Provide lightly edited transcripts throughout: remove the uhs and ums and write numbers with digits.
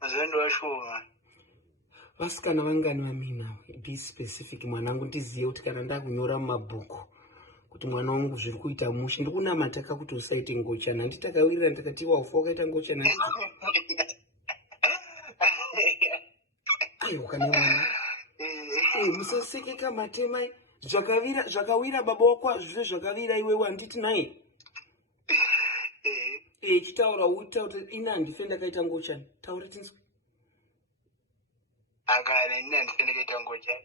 Mazendo washoma. Vasikana vangani vamina? Be specific mwanangu, ndiziye kuti kana ndakunyora mumabhuku kuti mwana wangu zviri kuita mushe ndikunamataka kuti usaite ngochana. Nditakawirira ndakati waufa wakaita ngochana. Aiwa kana mwana. Musasekeka matemai. Zvakawira baba wako zviro zvakawira iwewe handiti naye. Chitaura utaura ina ndife ndakaita ngochana. Taura tinzwe.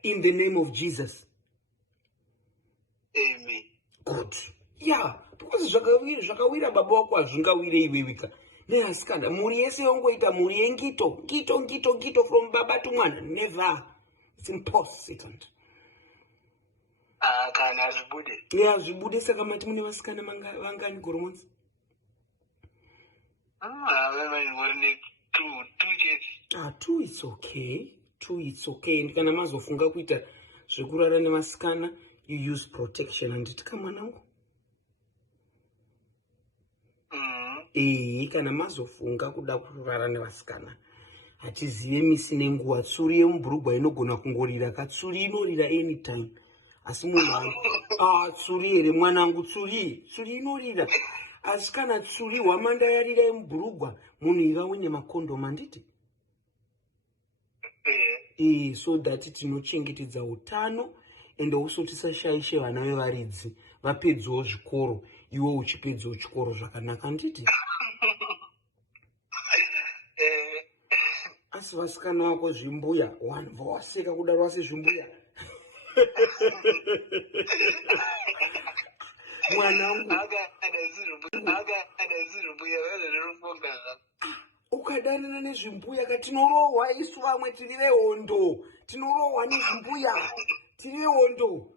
In the name of Jesus. Amen. Good. Yeah, because zvakawira baba wako hazvingawire iwewika. Neasikana muri yese yongoita muri yengito from baba to mwana. Never. It's impossible. Kana zvibude. Yeah, zvibude saka mati mune vasikana vangani goromonzi? Two it's okay. It's okay. Ndikana mazofunga kuita zvekurara nevasikana, you use protection. Handitika mwanangu? Kana mazofunga kuda kurara nevasikana, hatizive misi nenguva. Tsuri yemubhurugwa inogona kungorira. Katsuri inorira anytime. Asi munhu tsuri here mwanangu, tsuri inorira. Asi kana tsuri hwamanda yarira yemubhurugwa, munhu ivawe nemakondomu handiti? So that tinochengetedza utano ende also tisashaishe vana vevaridzi vapedzawo zvikoro, iwe uchipedzawo chikoro zvakanaka handiti? Asi vasikana vako zvimbuya, wanva waseka kudaro wase zvimbuya. Mwanangu ukadanana nezvimbuya katinorohwa isu vamwe tiri vehondo, tinorohwa nezvimbuya tiri vehondo.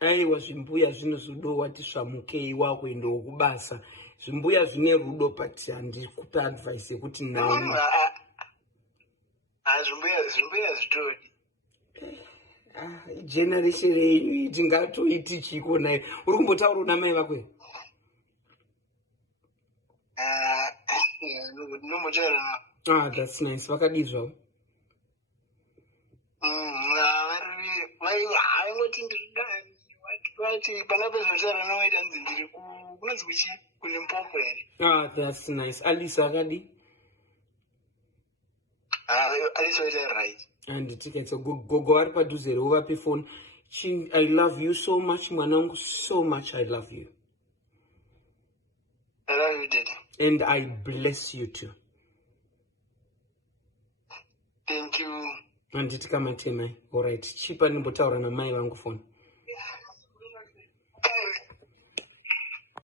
Aiwa zvimbuya zvinozodowa tisvamukei wakuendawo kubasa. Zvimbuya zvine rudo but handikupa advice yekuti naini. Zvimbuya zvitodi. Generation yenyu tingatoiti chiko nayo. Uri kumbotaura namai vako here? That's nice. Vakadi zvavo? That's nice. Alice akadi? Alice was right. And tickets go ari padhuze here uvape phone. I love you so much mwanangu, so much I love you. I love you, Daddy. And I bless you too. Thank you. Handiti kamatemai. Alright, chipa nimbotaura namai vangu phone.